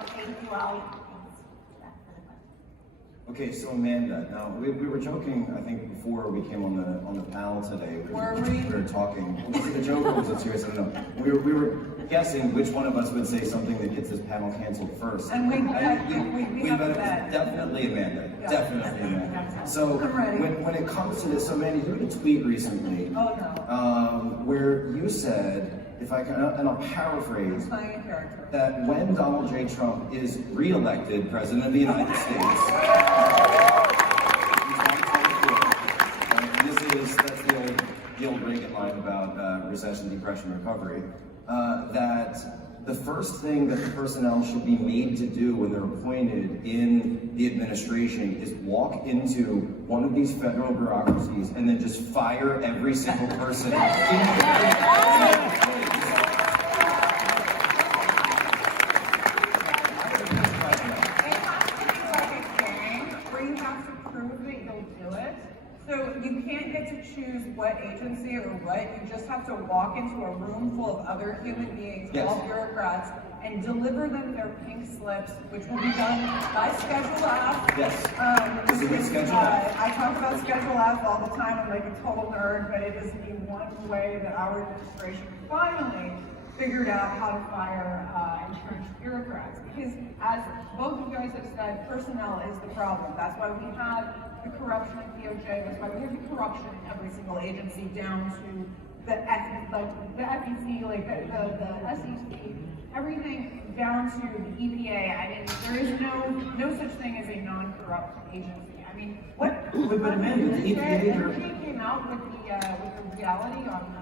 thank you all. Okay, so Amanda, now we were joking, I think, before we came on the panel today. Were we? We were talking. Was it a joke or was it serious? I don't know. We were guessing which one of us would say something that gets this panel canceled first. And we have a bet. Definitely Amanda. Yeah. Definitely Amanda. So I'm ready. when it comes to this, so Amanda, you had a tweet recently where you said, if I can, and I'll paraphrase, Playing a character. that when Donald J. Trump is re-elected President of the United States, that's the old Reagan line about recession, depression, recovery, that the first thing that the personnel should be made to do when they're appointed in the administration is walk into one of these federal bureaucracies and then just fire every single person. So you can't get to choose what agency or what, you just have to walk into a room full of other human beings, all bureaucrats, and deliver them their pink slips, which will be done by Schedule F. Yes. Schedule F. I talk about Schedule F all the time, I'm like a total nerd, but it is the one way that our administration finally figured out how to fire entrenched bureaucrats. Because as both of you guys have said, personnel is the problem. That's why we have the corruption in DOJ, that's why we have the corruption in every single agency down to the FEC, the SEC, everything down to the EPA. I mean, there is no such thing as a non-corrupt agency. I mean, what Amanda, the EPA came out with the reality on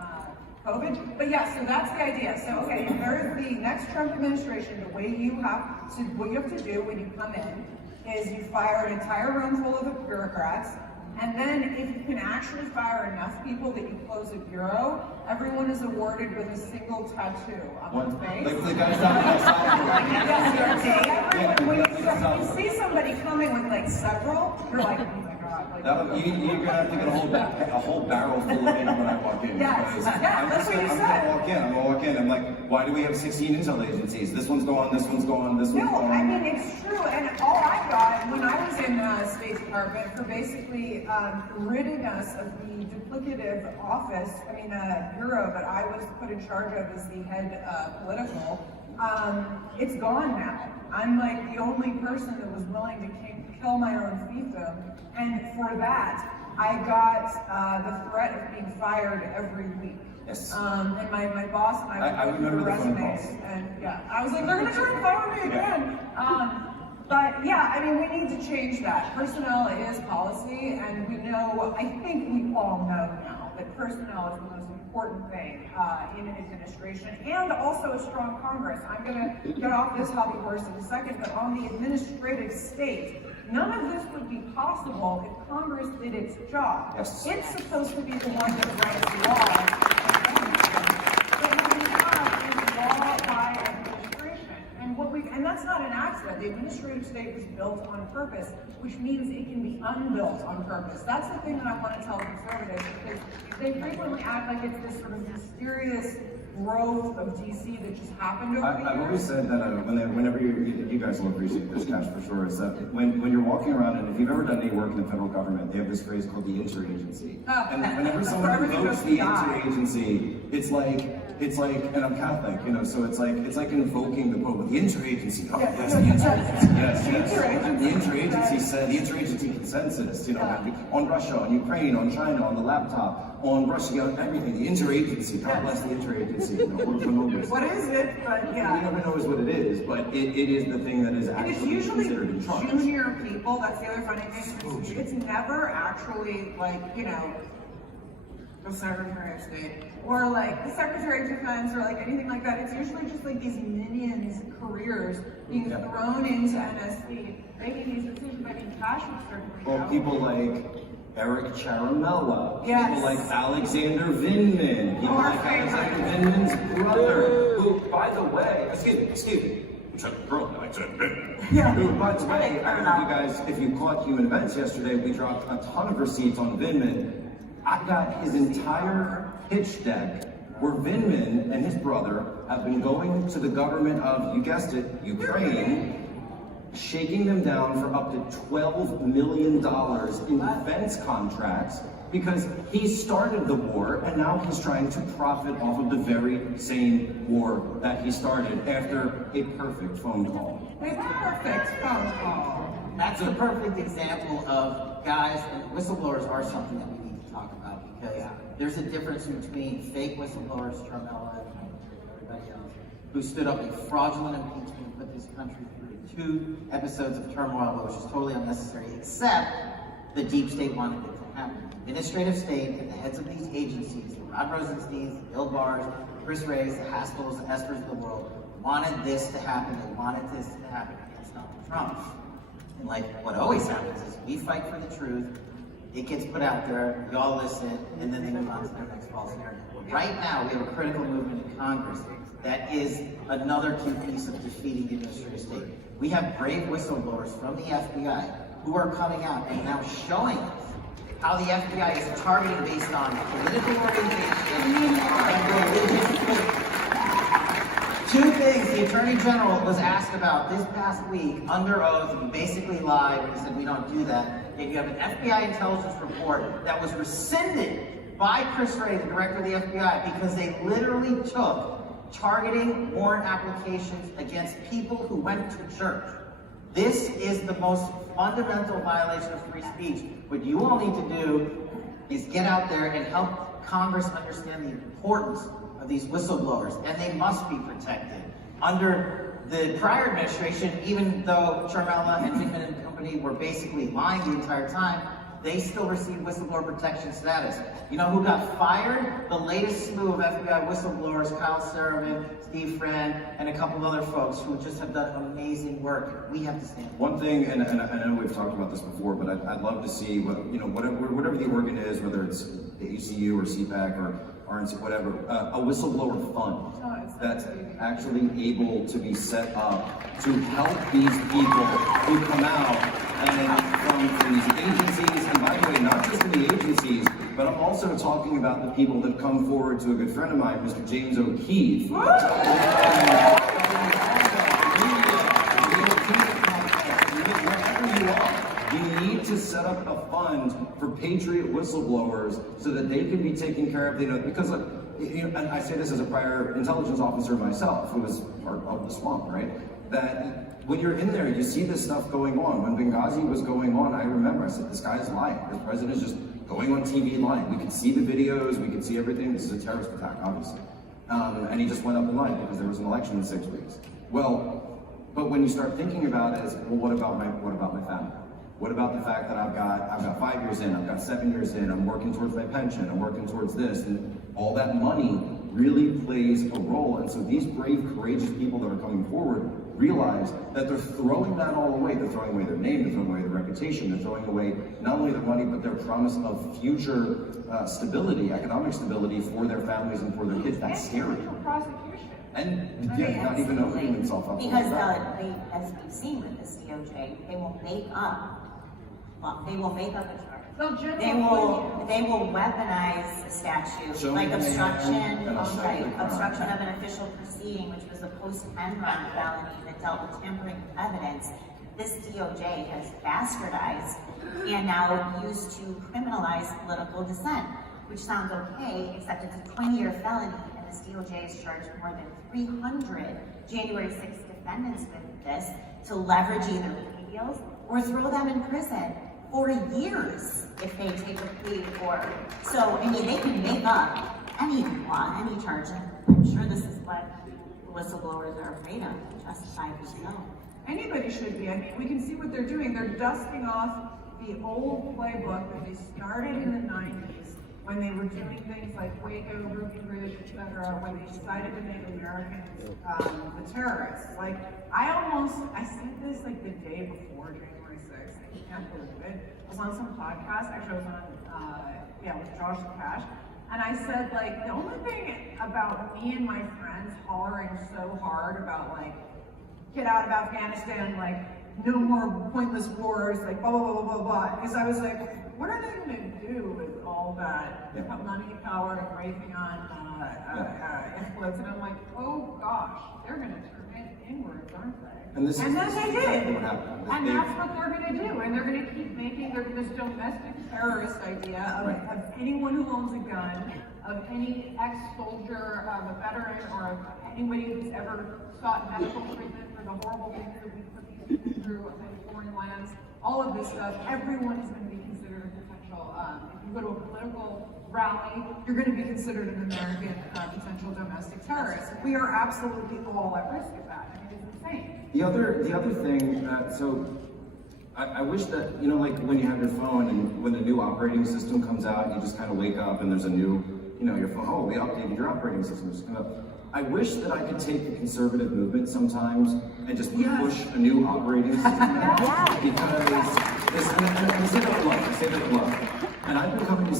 COVID, but yeah, so that's the idea. So okay, if there is the next Trump administration, what you have to do when you come in is you fire an entire room full of bureaucrats, and then if you can actually fire enough people that you close a bureau, everyone is awarded with a single tattoo on their face. Like the guys down Yes, when you see somebody coming with like several, you're like, oh my god. Like, you're gonna have to get a whole barrel full of ink when I walk in. Yes, that's what you said. I'm gonna walk in. I'm like, why do we have 16 intel agencies? This one's gone, this one's gone, this one's gone. No, I mean, it's true, and all I got when I was in State Department for basically ridding us of the duplicative office, bureau that I was put in charge of as the head political, it's gone now. I'm like the only person that was willing to kill my own fiefdom, and for that, I got the threat of being fired every week. Yes. And my boss and I went through resumes, and yeah, I was like, they're gonna try and fire me again. But yeah, I mean, we need to change that. Personnel is policy, and we know, I think we all know now that personnel is the most important thing in an administration, and also a strong Congress. I'm gonna get off this hobby horse in a second, but on the administrative state, none of this would be possible if Congress did its job. Yes. It's supposed to be the one that writes laws. But what we have is law by administration. And that's not an accident. The administrative state was built on purpose, which means it can be unbuilt on purpose. That's the thing that I want to tell conservatives, because they frequently act like it's this sort of mysterious growth of DC that just happened over the years. I've always said that whenever you guys will appreciate this, Cash, for sure, is that when you're walking around, and if you've ever done any work in the federal government, they have this phrase called the interagency. And whenever someone invokes the interagency, it's like, and I'm Catholic, so it's like invoking the Pope. The interagency, yes, the interagency, yes. The interagency said, the interagency consensus, on Russia, on Ukraine, on China, on the laptop, on Russia, on everything. The interagency, God bless the interagency. What is it? But yeah. We never knows what it is, but it is the thing that is actually considered in charge. It's usually junior people. That's the other funny thing. It's never actually like, the Secretary of State or like the Secretary of Defense or like anything like that. It's usually just like these minions careers being thrown into NSC, making these decisions. I mean, Cash would certainly know. People like Eric Charamella, yes. People like Alexander Vindman, people like Alexander Vindman's brother, who, by the way, excuse me, yeah. Who, by the way, I don't know you guys, if you caught Human Events yesterday, we dropped a ton of receipts on Vindman. I got his entire pitch deck where Vindman and his brother have been going to the government of, you guessed it, Ukraine, shaking them down for up to $12 million in defense contracts because he started the war and now he's trying to profit off of the very same war that he started after a perfect phone call. A perfect phone call. That's a perfect example of guys, and whistleblowers are something that we need to talk about because there's a difference between fake whistleblowers, Charmella and everybody else, who stood up a fraudulent impeachment and put this country through 2 episodes of turmoil, which was totally unnecessary, except the deep state wanted it to happen. The administrative state and the heads of these agencies, the Rod Rosensteins, the Bill Barrs, Chris Wrays, the Haskells, the Espers of the world, wanted this to happen. They wanted this to happen against Donald Trump. And like what always happens is we fight for the truth, it gets put out there, y'all listen, and then they move on to their next false narrative. Right now, we have a critical movement in Congress that is another key piece of defeating the administrative state. We have brave whistleblowers from the FBI who are coming out and now showing us how the FBI is targeting based on political organization and religious. 2 things the Attorney General was asked about this past week under oath. He basically lied and said we don't do that. If you have an FBI intelligence report that was rescinded by Chris Wray, the director of the FBI, because they literally took targeting warrant applications against people who went to church. This is the most fundamental violation of free speech. What you all need to do is get out there and help Congress understand the importance of these whistleblowers, and they must be protected. Under the prior administration, even though Charmella and Vindman and company were basically lying the entire time, they still received whistleblower protection status. You know who got fired? The latest slew of FBI whistleblowers, Kyle Seraphin, Steve Friend, and a couple other folks who just have done amazing work. We have to stand. One thing, and I know we've talked about this before, but I'd love to see whatever the organ is, whether it's the ACU or CPAC or RNC, whatever, a whistleblower fund that's actually able to be set up to help these people who come out and from these agencies, and by the way, not just in the agencies, but I'm also talking about the people that come forward to a good friend of mine, Mr. James O'Keefe. You need to set up a fund for patriot whistleblowers so that they can be taken care of. Because look, and I say this as a prior intelligence officer myself, who was part of the swamp, right? That when you're in there, you see this stuff going on. When Benghazi was going on, I remember I said, this guy's lying. This president's just going on TV lying. We can see the videos, we can see everything. This is a terrorist attack, obviously. And he just went up and lied because there was an election in 6 weeks. Well, but when you start thinking about it as, well, what about my family? What about the fact that I've got 5 years in, I've got 7 years in, I'm working towards my pension, I'm working towards this, and all that money really plays a role. And so these brave, courageous people that are coming forward realize that they're throwing that all away. They're throwing away their name, they're throwing away their reputation, they're throwing away not only their money, but their promise of future stability, economic stability for their families and for their kids. That's scary. And not even opening themselves up. Because as we've seen with this DOJ, they will make up a charge. They will weaponize a statute like obstruction of an official proceeding, which was a post-Enron felony that dealt with tampering with evidence. This DOJ has bastardized and now used to criminalize political dissent, which sounds okay, except it's a 20-year felony, and this DOJ has charged more than 300 January 6th defendants with this to leverage either plea deals or throw them in prison for years if they take a plea or. So, I mean, they can make up any law, any charge, and I'm sure this is what whistleblowers are afraid of, justifiably so. Anybody should be. I mean, we can see what they're doing. They're dusting off the old playbook that they started in the 90s when they were doing things like Waco, Ruby Ridge, etc., when they decided to make Americans the terrorists. Like, I said this like the day before January 6th. I can't believe it. I was on some podcast. Actually, I was on, with Josh Cash. And I said, like, the only thing about me and my friends hollering so hard about, like, get out of Afghanistan, like, no more pointless wars, like, blah, blah, blah, blah, blah, because I was like, what are they going to do with all that money, power, and raising on influence? And I'm like, oh gosh, they're going to turn it inwards, aren't they? And then they did. What happened. And that's what they're going to do. And they're going to keep making this domestic terrorist idea of anyone who owns a gun, of any ex-soldier, of a veteran, or of anybody who's ever sought medical treatment for the horrible things that we put these people through in foreign lands. All of this stuff, everyone is going to be considered a potential, if you go to a political rally, you're going to be considered an American potential domestic terrorist. We are absolutely all at risk of that. I mean, it's insane. The other thing, I wish that, you know, like when you have your phone and when the new operating system comes out, you just kind of wake up and there's a new, you know, your phone, oh, we updated your operating system. Just come up. I wish that I could take the conservative movement sometimes and just push a new operating system out. Because this, and I say that with love, and I've been coming to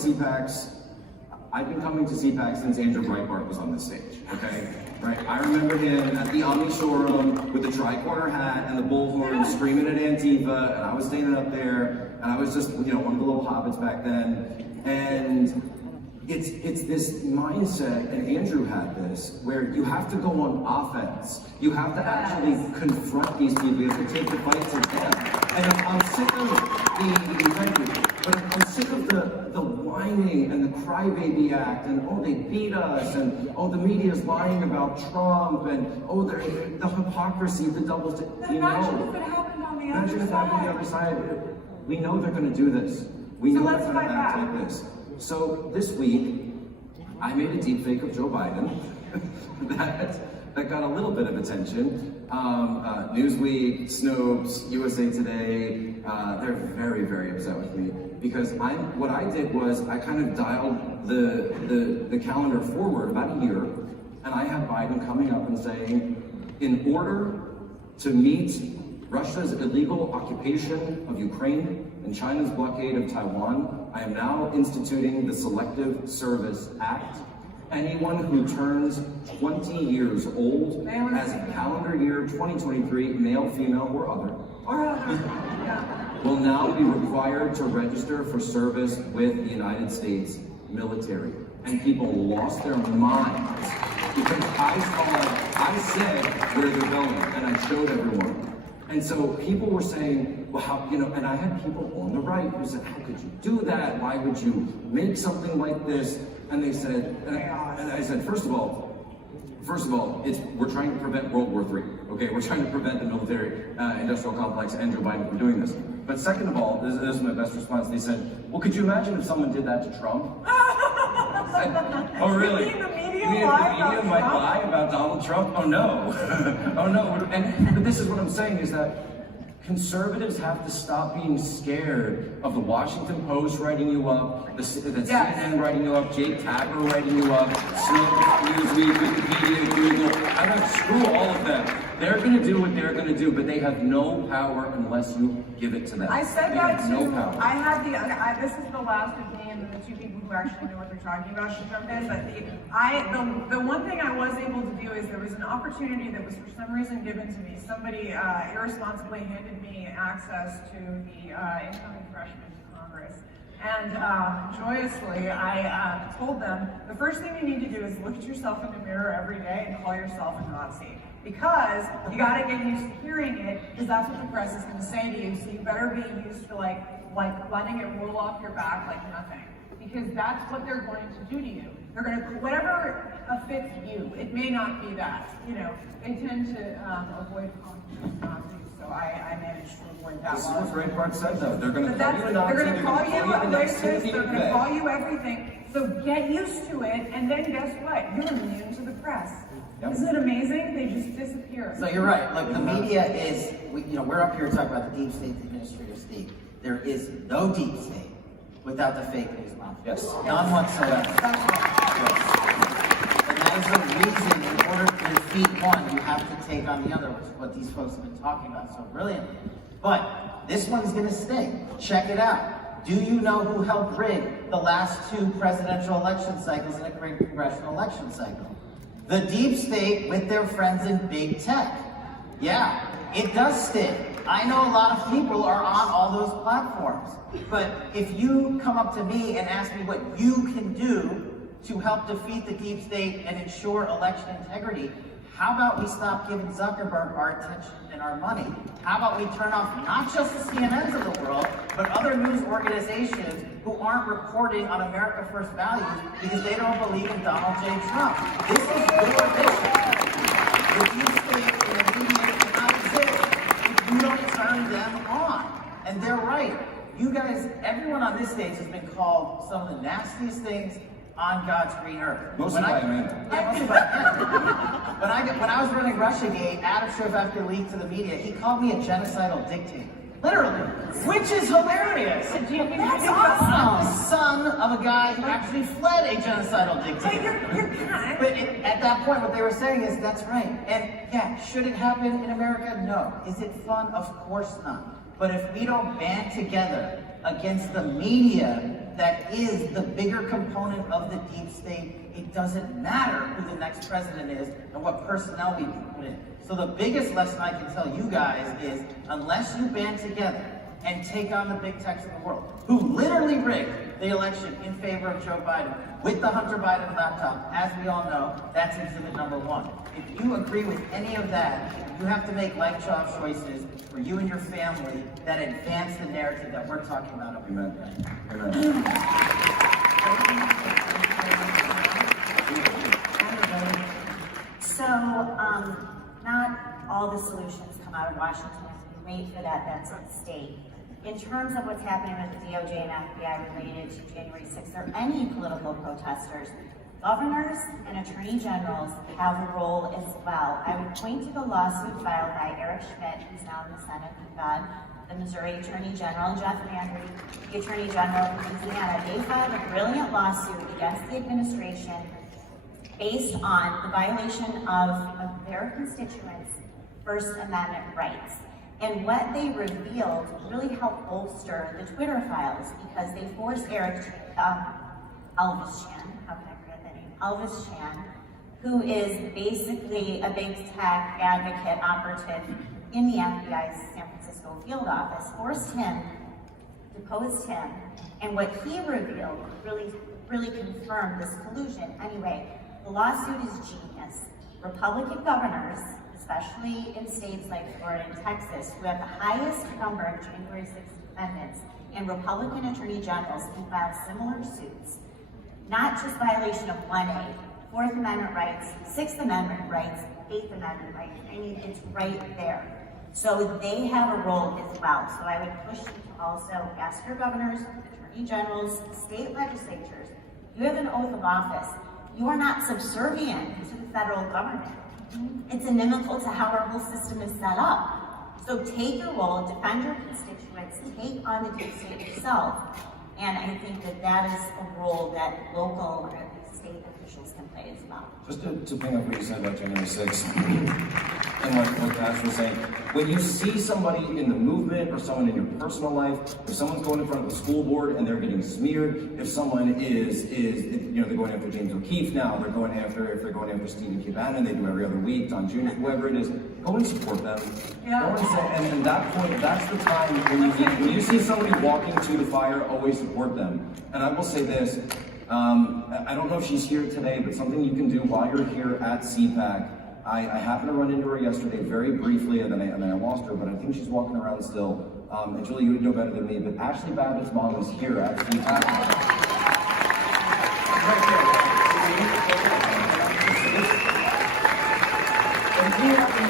CPAC since Andrew Breitbart was on this stage, okay? Right? I remember him at the Omni showroom with the tri-corner hat and the bullhorn screaming at Antifa, and I was standing up there, and I was just, you know, one of the little hobbits back then, and it's this mindset, and Andrew had this, where you have to go on offense. You have to actually confront these people. You have to take the fight to them. And I'm sick of I'm sick of the whining and the crybaby act, and oh, they beat us, and oh, the media's lying about Trump, and oh, the hypocrisy, the double standard. Imagine if it happened on the other side. We know they're going to do this. We know they're going to act like this. So this week, I made a deep fake of Joe Biden that got a little bit of attention. Newsweek, Snopes, USA Today, they're very, very upset with me because what I did was I kind of dialed the calendar forward about a year, and I had Biden coming up and saying, in order to meet Russia's illegal occupation of Ukraine and China's blockade of Taiwan, I am now instituting the Selective Service Act. Anyone who turns 20 years old as calendar year 2023, male, female, or other, will now be required to register for service with the United States military. And people lost their minds because I said where they're going, and I showed everyone. And so people were saying, well, how, you know, and I had people on the right who said, how could you do that? Why would you make something like this? And they said, and I said, first of all, we're trying to prevent World War III, okay? We're trying to prevent the military industrial complex and Joe Biden from doing this. But second of all, this is my best response. They said, well, could you imagine if someone did that to Trump? Oh, really? The media might lie about Donald Trump? Oh, no. Oh, no. But this is what I'm saying is that conservatives have to stop being scared of the Washington Post writing you up, the CNN writing you up, Jake Tapper writing you up, Snopes, Newsweek, Wikipedia, Google. I don't screw all of them. They're going to do what they're going to do, but they have no power unless you give it to them. I said they that have too. No power. I had this is the last of me and the two people who actually know what they're talking about should jump in, but the one thing I was able to do is there was an opportunity that was for some reason given to me. Somebody irresponsibly handed me access to the incoming freshmen to Congress. And joyously, I told them, the first thing you need to do is look at yourself in the mirror every day and call yourself a Nazi. Because you gotta get used to hearing it, because that's what the press is gonna say to you, so you better be used to like letting it roll off your back like nothing. Because that's what they're going to do to you. They're gonna, whatever fits you, it may not be that, you know, they tend to avoid calling Nazis, so I managed to avoid that. This is what Breitbart said though, they're gonna call you a Nazi, they're gonna call you a racist, they're gonna bed. call you everything, so get used to it, and then guess what? You're immune to the press. Yep. Isn't it amazing? They just disappear. So you're right. Look, the media is, we're up here talking about the deep state, the administrative state. There is no deep state without the fake news mafia. Yes. None whatsoever. And that is the reason, in order to defeat one, you have to take on the other, which is what these folks have been talking about so brilliantly. But this one's going to sting. Check it out. Do you know who helped rig the last two presidential election cycles and a congressional election cycle? The deep state with their friends in big tech. Yeah, It does sting. I know a lot of people are on all those platforms. But if you come up to me and ask me what you can do to help defeat the deep state and ensure election integrity, how about we stop giving Zuckerberg our attention and our money? How about we turn off not just the CNNs of the world, but other news organizations who aren't reporting on America First values because they don't believe in Donald J. Trump? This is your mission. The deep state and the media cannot exist if you don't turn them on. And they're right. You guys, everyone on this stage has been called some of the nastiest things on God's green earth. Mostly by Amanda. Yeah, mostly by Amanda. When I was running Russiagate, Adam Schiff, after leaked to the media, he called me a genocidal dictator. Literally. Which is hilarious. That's I'm awesome. the son of a guy who actually fled a genocidal dictator. But at that point, what they were saying is, that's right. And yeah, should it happen in America? No. Is it fun? Of course not. But if we don't band together against the media that is the bigger component of the deep state, it doesn't matter who the next president is and what personnel we put in. So the biggest lesson I can tell you guys is, unless you band together and take on the big techs of the world, who literally rigged the election in favor of Joe Biden with the Hunter Biden laptop, as we all know, that's exhibit number 1. If you agree with any of that, you have to make life choices for you and your family that advance the narrative that we're talking about up here. Amen. So, not all the solutions come out of Washington. We wait for that, that's at stake. In terms of what's happening with the DOJ and FBI related to January 6th or any political protesters, governors and attorney generals have a role as well. I would point to the lawsuit filed by Eric Schmidt, who's now in the Senate, thank God, the Missouri Attorney General, and Jeff Landry, the Attorney General of Louisiana. They filed a brilliant lawsuit against the administration based on the violation of their constituents' First Amendment rights. And what they revealed really helped bolster the Twitter files because they forced Elvis Chan, how can I forget that name? Elvis Chan, who is basically a big tech advocate operative in the FBI's San Francisco field office, forced him, deposed him, and what he revealed really confirmed this collusion. Anyway, the lawsuit is genius. Republican governors, especially in states like Florida and Texas, who have the highest number of January 6th defendants, and Republican attorney generals can file similar suits. Not just violation of 1A, Fourth Amendment rights, Sixth Amendment rights, Eighth Amendment rights. I mean, it's right there. So they have a role as well. So I would push you to also ask your governors, attorney generals, state legislatures. You have an oath of office. You are not subservient to the federal government. It's inimical to how our whole system is set up. So take your role, defend your constituents, take on the deep state yourself. And I think that that is a role that local or state officials can play as well. Just to bring up what you said about January 6th, and what Cash was saying, when you see somebody in the movement or someone in your personal life, if someone's going in front of the school board and they're getting smeared, if someone is they're going after James O'Keefe now, if they're going after Stephen K. Bannon, they do every other week, Don Jr., whoever it is, go and support them. Yeah. Go and say, and that point, that's the time when you see somebody walking to the fire, always support them. And I will say this, I don't know if she's here today, but something you can do while you're here at CPAC. I happened to run into her yesterday very briefly, and then I lost her, but I think she's walking around still. And Julie, you would know better than me, but Ashley Babbitt's mom is here at CPAC. Right there. And we have to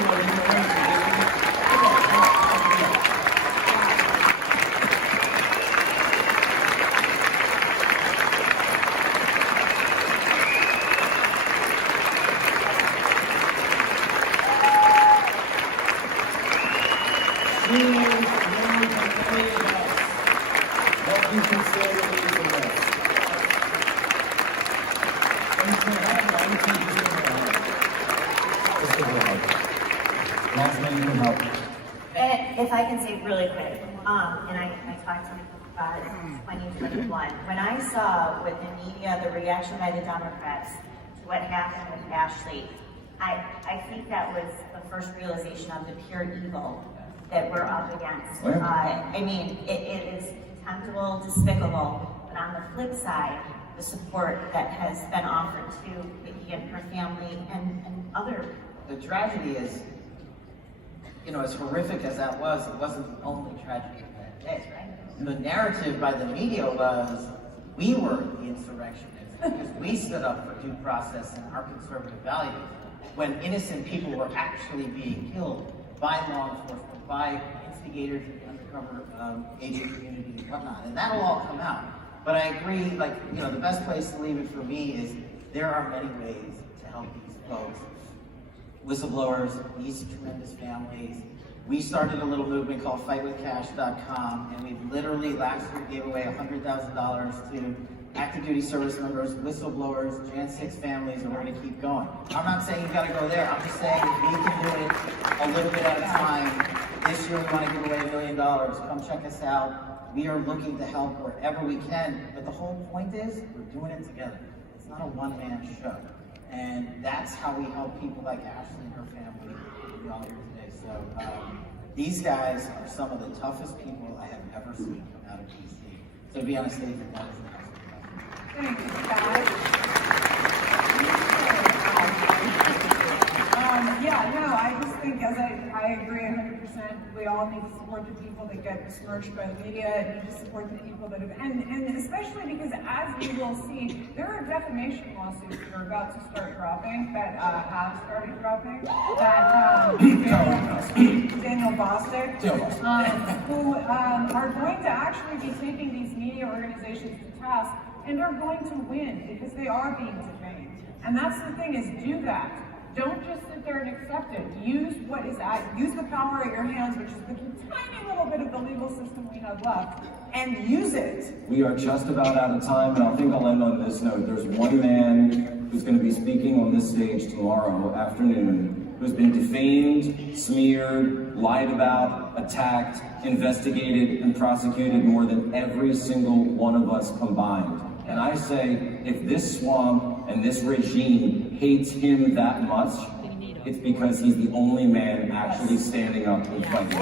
If I can say really quick, and I talked to about it in 2021, when I saw with the media the reaction by the Democrats to what happened with Ashley, I think that was the first realization of the pure evil that we're up against. Yeah. I mean, it is contemptible, despicable, but on the flip side, the support that has been offered to Vicki and her family and other. The tragedy is, you know, as horrific as that was, it wasn't the only tragedy of that day. The narrative by the media was, we were the insurrectionists because we stood up for due process and our conservative values, when innocent people were actually being killed by law enforcement, by instigators in the undercover agent community and whatnot. And that'll all come out. But I agree, like, you know, the best place to leave it for me is there are many ways to help these folks. Whistleblowers, these tremendous families. We started a little movement called fightwithcash.com, and we literally last year gave away $100,000 to active duty service members, whistleblowers, Jan 6 families, and we're going to keep going. I'm not saying you got to go there. I'm just saying if we can do it a little bit at a time. This year we want to give away $1 million. Come check us out. We are looking to help wherever we can. But the whole point is we're doing it together. It's not a one-man show. And that's how we help people like Ashley and her family be all here today. So these guys are some of the toughest people I have ever seen come out of DC. So to be on a stage with that is an awesome. Thank you, guys. Yeah, no, I just think, as I agree 100%, we all need to support the people that get besmirched by the media, and need to support the people that have, and especially because, as we will see, there are defamation lawsuits that are about to start dropping, that have started dropping, that Daniel Bostic, who are going to actually be taking these media organizations to task, and are going to win, because they are being defamed. And that's the thing, is do that. Don't just sit there and accept it. Use use the power at your hands, which is the tiny little bit of the legal system we have left, and use it. We are just about out of time, and I think I'll end on this note. There's one man who's going to be speaking on this stage tomorrow afternoon who's been defamed, smeared, lied about, attacked, investigated, and prosecuted more than every single one of us combined. And I say, if this swamp and this regime hates him that much, it's because he's the only man actually standing up and fighting.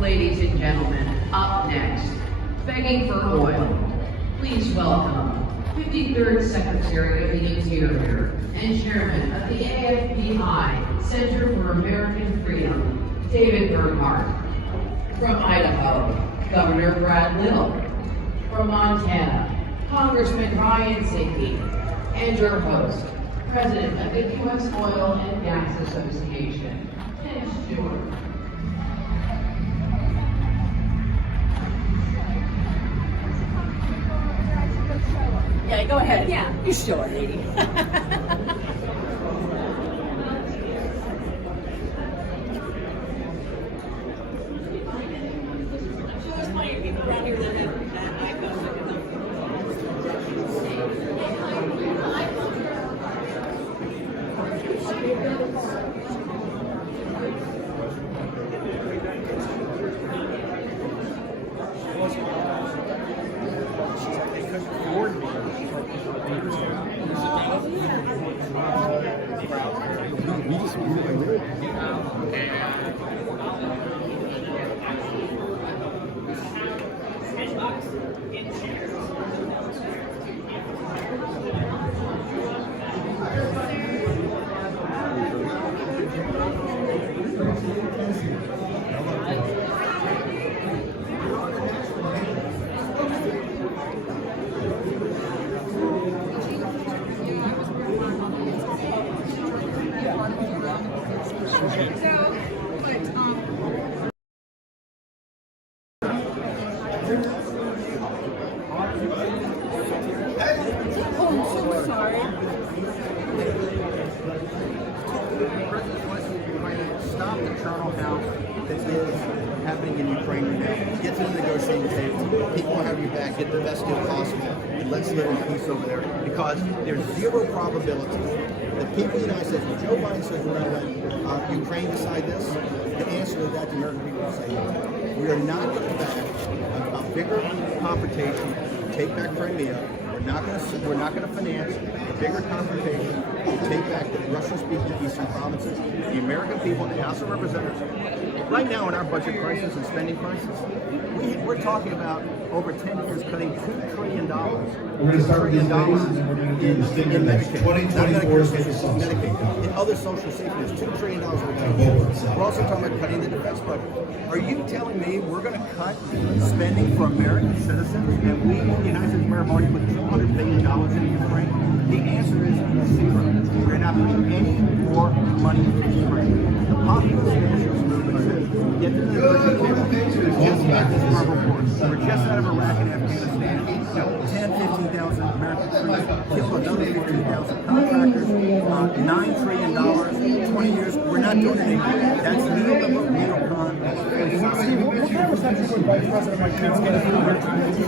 Ladies and gentlemen, up next, begging for oil. Please welcome 53rd Secretary of the Interior and Chairman of the AFB Center for American Freedom, David Bernhardt. From Idaho, Governor Brad Little. From Montana, Congressman Ryan Zinke. And your host, President of the U.S. Oil and Gas Association, Ken Stewart. Yeah, go ahead. Yeah, you sure, lady. There's plenty of people around here that have that iPhone. Oh, I'm so sorry. internal house that is happening in Ukraine right now. Get to the negotiating table. People will have your back. Get the best deal possible. And let's live in peace over there. Because there's zero probability that people in the United States, when Joe Biden says we're going to let Ukraine decide this, the answer to that, the American people will say no. We are not going to back a bigger confrontation to take back Crimea. We're not going to finance a bigger confrontation to take back the Russian-speaking eastern provinces. The American people in the House of Representatives, right now in our budget crisis and spending crisis, we're talking about over 10 years cutting $2 trillion. We're going to start with these ladies, and then we're going to do the stimulus. 2024 special sauce. Medicaid, and other social safety nets, $2 trillion we're cutting. We're also talking about cutting the defense budget. Are you telling me we're going to cut spending for American citizens and we, the United States Mayor, have already put $200 billion into Ukraine? The answer is zero. We're not putting any more money into Ukraine. The populist nationalist movement says, get to the negotiating table, just like this Marvel Corps. We're just out of Iraq and Afghanistan. 10, 15,000 American troops, kill another 15,000 contractors, $9 trillion, 20 years. We're not doing anything. That's neoliberal, neocon. What percentage would Vice President Mike Pence get if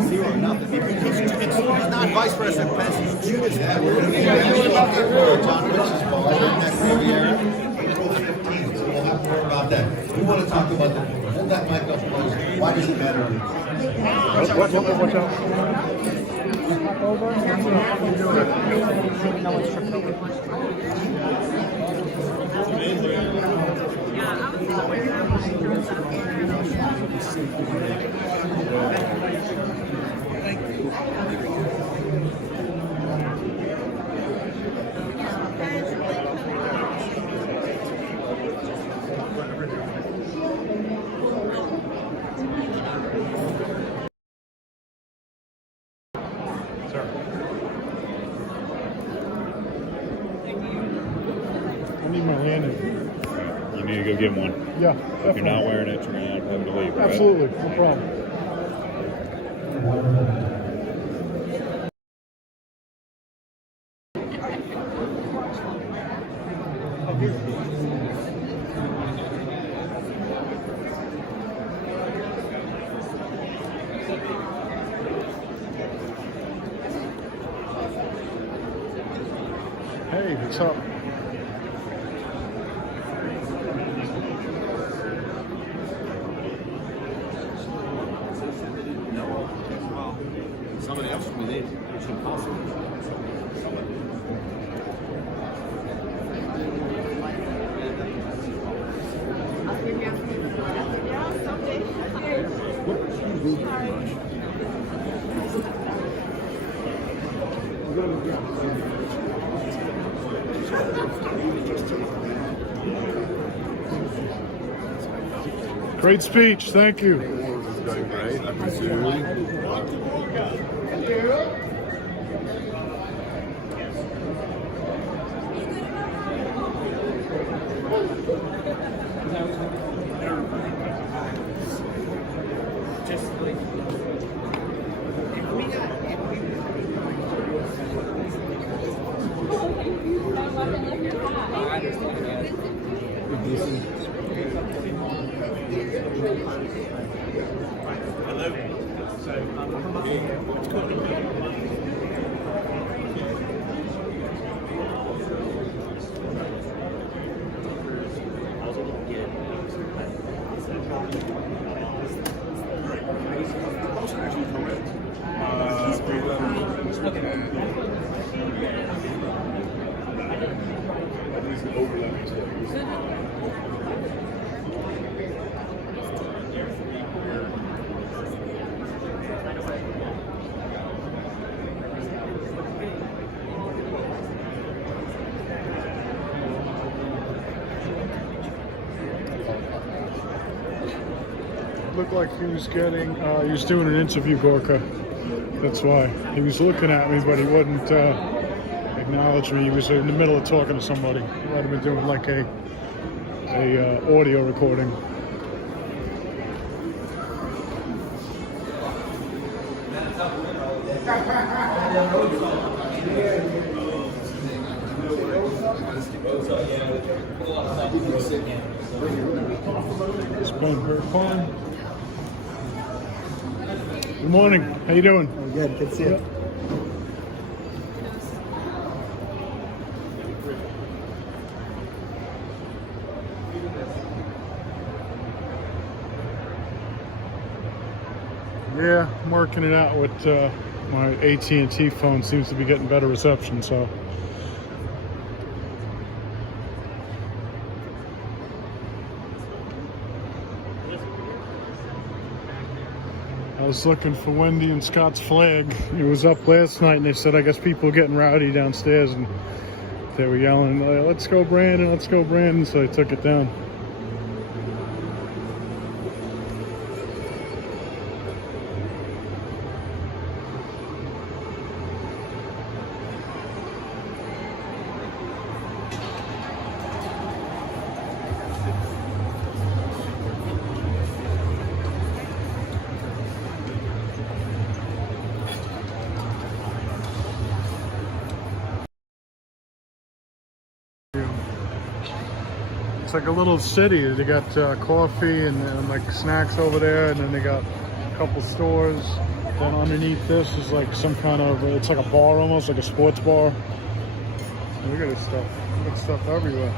Zero, nothing. He's not Vice President Pence, he's Judas. John Rich's ball next Riviera, April 15th, so we'll have more about that. We want to talk about the, hold that mic up close. Why does it matter? Watch out. I need my hand in. You need to go get one. Yeah, If you're not wearing it, you're going to have to leave. Right? absolutely, no problem. Hey, what's up? Somebody else will be late. It's impossible. Great speech, thank you. Right? I presume. Looked like he was getting, he was doing an interview, Gorka. That's why. He was looking at me, but he wouldn't acknowledge me. He was in the middle of talking to somebody. He might have been doing like a audio recording. Dunkirk Pond. Good morning. How you doing? Good to see you. Yeah, I'm working it out with my AT&T phone. Seems to be getting better reception, so. I was looking for Wendy and Scott's flag. It was up last night, and they said, I guess people were getting rowdy downstairs, and they were yelling, let's go Brandon, let's go Brandon, so I took it down. It's like a little city. They got coffee and like snacks over there, and then they got a couple stores. Then underneath this is like some kind of, it's like a bar almost, like a sports bar. Look at this stuff. Look at stuff everywhere.